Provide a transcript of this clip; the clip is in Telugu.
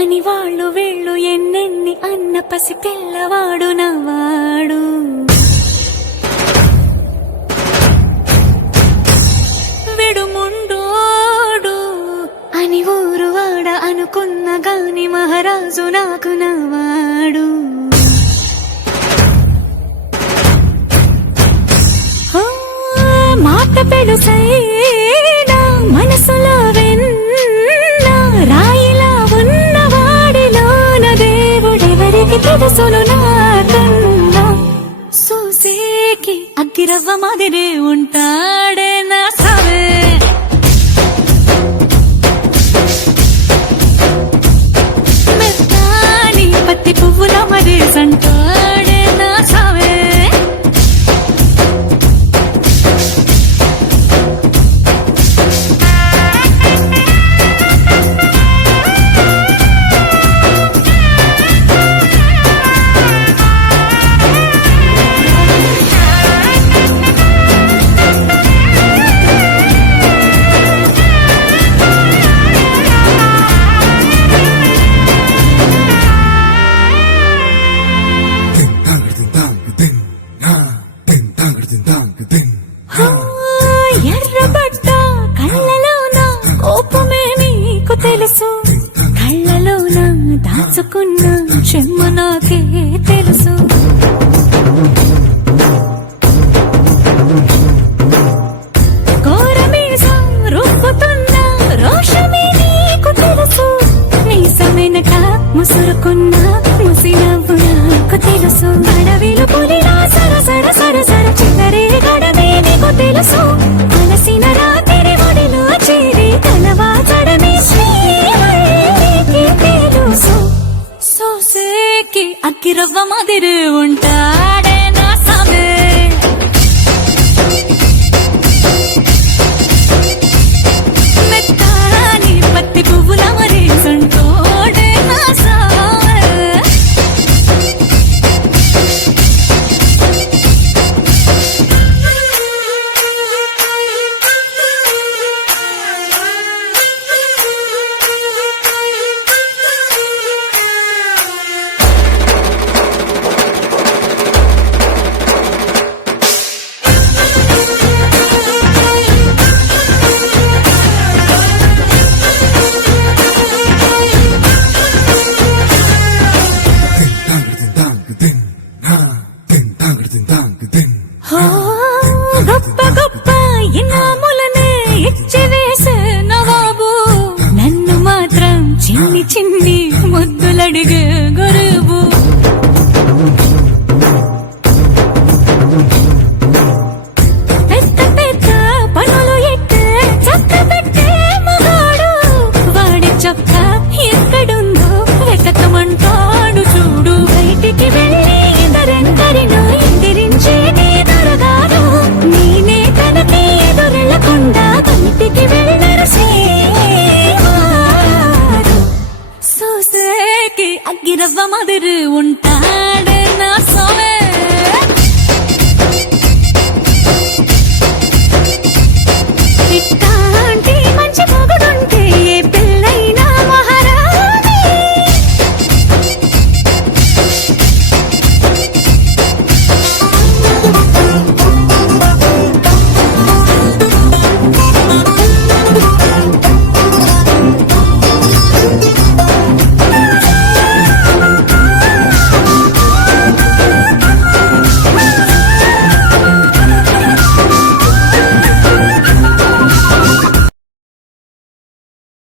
అని వాళ్ళు వీళ్ళు ఎన్నెన్ని అన్న పసి పిల్లవాడు నవ్వాడు. విడుముండోడు అని ఊరువాడ అనుకున్న గాని మహారాజు నాకు నవ్వాడు. మాట పెడుసైనా మనసులో వెన్న రాయిలా ఉన్నవాడిలోన దేవుడెవరికి తెలుసును నాకన్నా. సూసేకి అగ్గిరవ్వ మాదిరే ఉంటాడే నా సావే. మెత్తాని పత్తి పువ్వుల మరేసంటాడే నా సావే. ఎర్రబడ్డ కళ్ళలోన కోపమే నీకు తెలుసు, కళ్ళలోన దాచుకున్న చెమ్మ నాకే తెలుసు. కోరమీసం రుబ్బుతున్న రోషమే నీకు తెలుసు, మీసమెనక ముసురుకున్న ముసినవ్వు నాకు తెలుసు. అడవిలు పులిలా సరసర సరసర చిల్లరే గడమే నీకు తెలుసు, అలసిన రాత్రి ఒడిలో చేరి కలవాచడమే శ్రీకి తెలుసు. సోసేకి అగ్గిరవ్వ మాదిరి ఉంటాడే నా సామే. మెత్తాని పత్తి పువ్వుల మరేసంటోడే నా సామే. గొప్ప గొప్ప ఇనాములనే ఇచ్చి వేసే నవాబు, నన్ను మాత్రం చిన్ని చిన్ని ముద్దులడిగే గురువు. పెద్ద పెద్ద పనులు ఎట్టే చక్క పెట్టే మగాడు, వాడి చొక్క ఎక్కడుందో వెతకమంటాడు చూడు. బయటికి వెళ్ళి ఇద్దరెందరినో ఎదిరించే దొరగారు, నేనే తనకి ఎదురెళ్ళకుండా బయటికి వెళ్ళరు శ్రీవారు. సోసేకి అగ్గిరవ్వ మాదిరి ఉంటాడే నా సోమే.